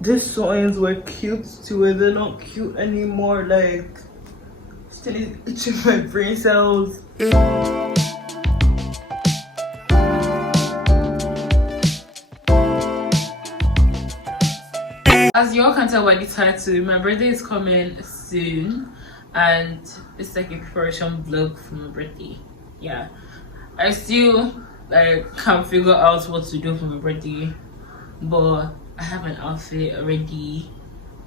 these songs were cute too, and they're not cute anymore. Like, still itching my brain cells. As you all can tell by the title, my birthday is coming soon, and it's like a preparation vlog for my birthday. Yeah, I still like can't figure out what to do for my birthday, but I have an outfit already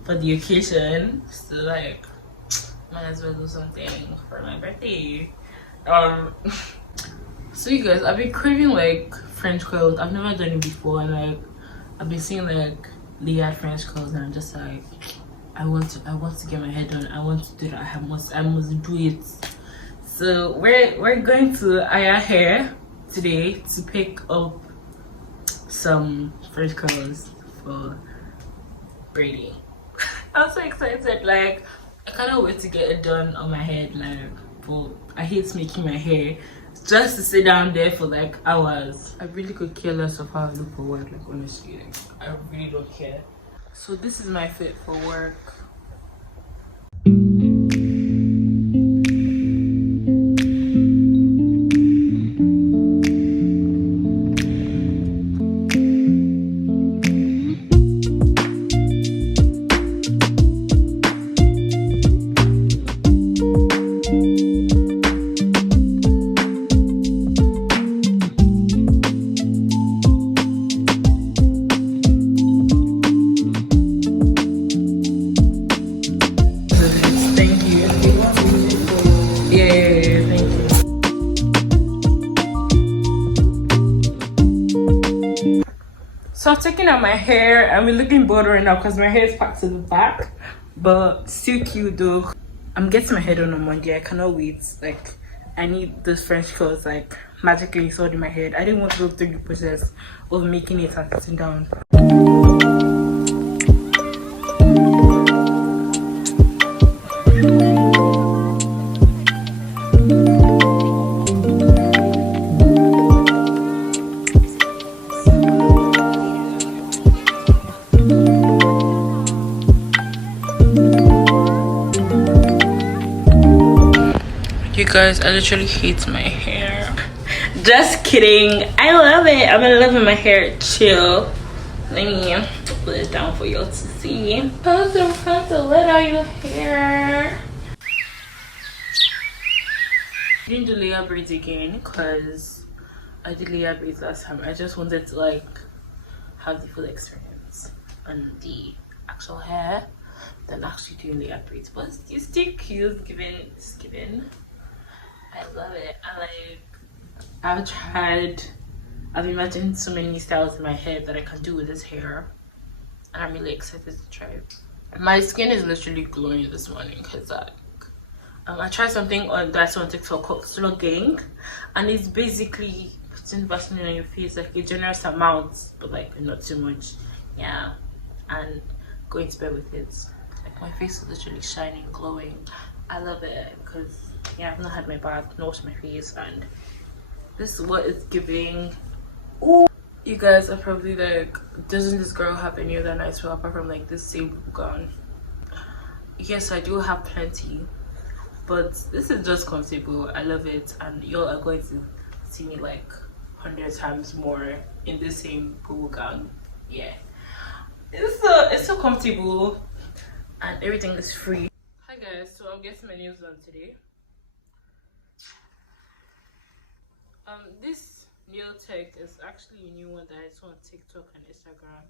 for the occasion, so like might as well do something for my birthday. So you guys, I've been craving like French curls. I've never done it before, and like I've been seeing like Leah French curls, and I'm just like, I want to get my hair done. I want to do that. I must do it. So we're going to Aya Hair today to pick up some French curls for braiding. I'm so excited. Like, I cannot wait to get it done on my head. Like, but I hate making my hair just to sit down there for like hours. I really could care less of how I look for work. Like, honestly, like, I really don't care. So this is my fit for work. So I've taken out my hair. I'm looking bored right now because my hair is packed to the back, but still cute though. I'm getting my hair done on Monday. I cannot wait. Like, I need this French curls like magically sorted in my head. I didn't want to go through the process of making it and sitting down. You guys, I literally hate my hair. Just kidding. I love it. I'm in love with my hair. Chill. Let me put it down for y'all to see. Come to let out your hair. I didn't do layer braids again because I did layer braids last time. I just wanted to like have the full experience on the actual hair than actually doing layer braids. But it's still cute, given. I love it. I've imagined so many styles in my head that I can do with this hair, and I'm really excited to try it. My skin is literally glowing this morning because I tried something on that's on TikTok called Slugging, and it's basically putting Vaseline on your face, like a generous amount, but like not too much. Yeah, and going to bed with it. Like, my face is literally shining, glowing. I love it because yeah, I've not had my bath, not my face, and this is what it's giving. Ooh. You guys are probably like, doesn't this girl have any other nice wear apart from like this same gown? Yes, I do have plenty, but this is just comfortable. I love it, and y'all are going to see me like 100 times more in the same bubble gown. Yeah, it's so comfortable, and everything is free. Hi guys, so I'm getting my nails done today. This nail tech is actually a new one that I saw on TikTok and Instagram,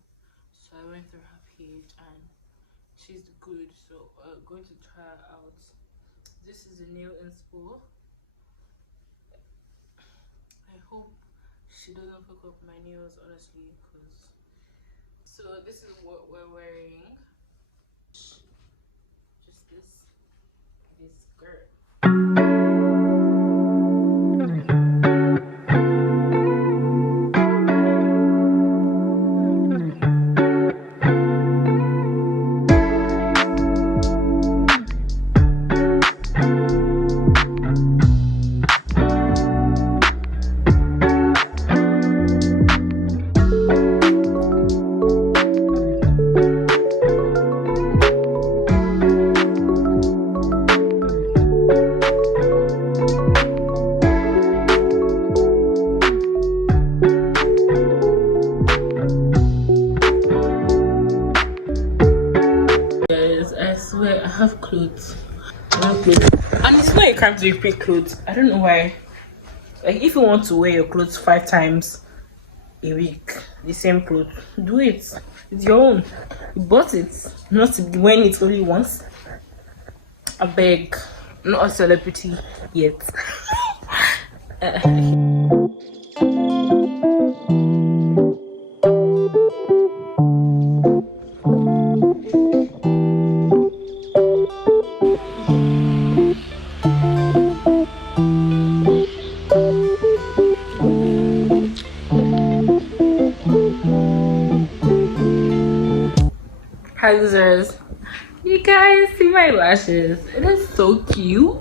so I went through her page and she's good, so I'm going to try her out. This is a nail inspo. I hope she doesn't fuck up my nails, honestly, because so this is what we're wearing. Just this skirt. Guys, I swear I have clothes. I have clothes. And it's not a crime to repeat clothes. I don't know why. Like, if you want to wear your clothes 5 times a week, the same clothes, do it. It's your own. You bought it, not when it's only once. I beg, not a celebrity yet. Hi losers, you guys see my lashes? It is so cute.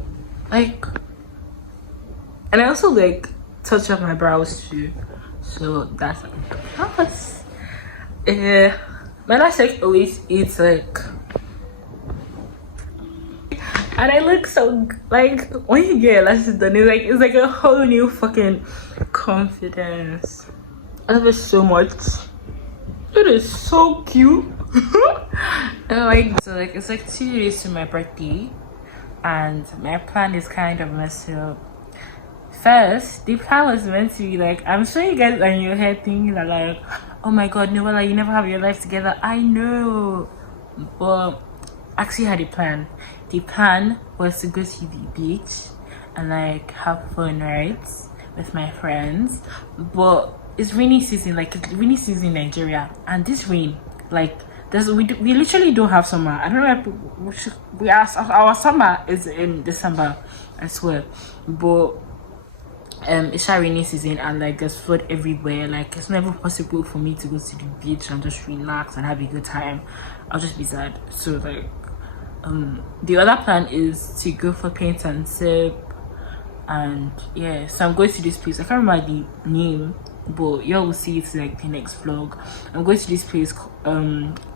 Like, and I also like touch up my brows too, so that's us. My lash like always eats like, and I look so like when you get your lashes done, it's like a whole new fucking confidence. I love it so much. It is so cute. And like, so like it's like 2 days to my birthday, and my plan is kind of messed up. First, the plan was meant to be like, I'm sure you guys are in your head thinking that like, oh my god, Noella, you never have your life together. I know, but I actually had a plan. The plan was to go to the beach and like have fun, right, with my friends. But it's rainy season, like it's rainy season in Nigeria, and this rain, like we literally don't have summer. I don't know if our summer is in December, I swear. But it's a rainy season, and like there's flood everywhere. Like it's never possible for me to go to the beach and just relax and have a good time. I'll just be sad. So like the other plan is to go for paint and sip, and yeah, so I'm going to this place. I can't remember the name, but y'all will see it like the next vlog. I'm going to this place.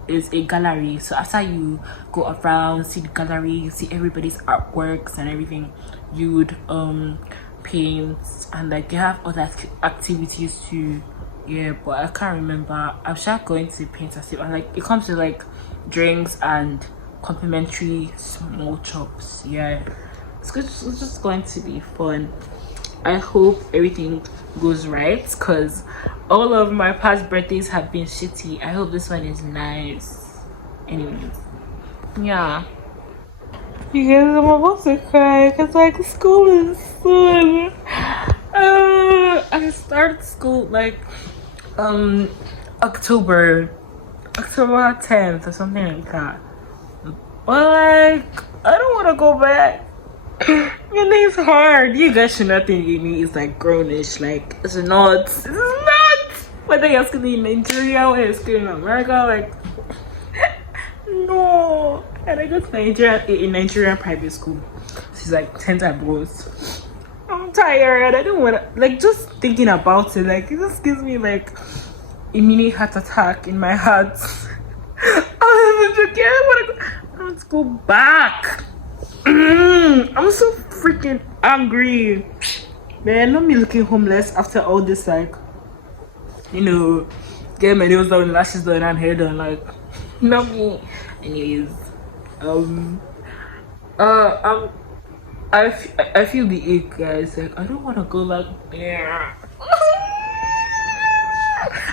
It's a gallery, so after you go around, see the gallery, you see everybody's artworks and everything, you would paint, and like they have other activities too. Yeah, but I can't remember. I'm sure going to paint and sip, and like it comes to like drinks and complimentary small chops. Yeah, it's just going to be fun. I hope everything goes right, because all of my past birthdays have been shitty. I hope this one is nice. Anyways, yeah. You guys, I'm about to cry because like school is soon. I start school like October 10th or something like that. But like I don't want to go back. And it's hard. You guys should not think uni is like grownish. Like it's not. It's not. Whether you're schooling in Nigeria or you're schooling in America, like no. And I go to Nigeria in Nigerian private school. She's like 10 times worse. I'm tired. I don't want to, like, just thinking about it, like it just gives me like a mini heart attack in my heart. I want to go back. I'm so freaking angry, man. Not me looking homeless after all this, like, you know, get my nails done, lashes done, and hair done, like, not me. Anyways, I feel the ache, guys. Like I don't want to go back there.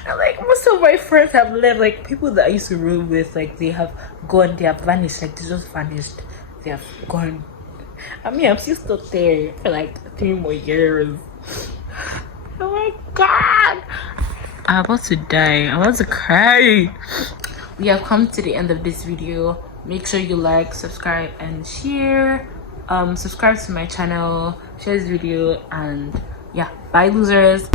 Like most of my friends have left. Like people that I used to roll with, like they have gone, they have vanished, like they just vanished. They have gone. I mean, I'm still stuck there for like 3 more years. Oh my god, I'm about to die. I'm about to cry. We have come to the end of this video. Make sure you like, subscribe, and share. Subscribe to my channel, share this video, and yeah, bye losers.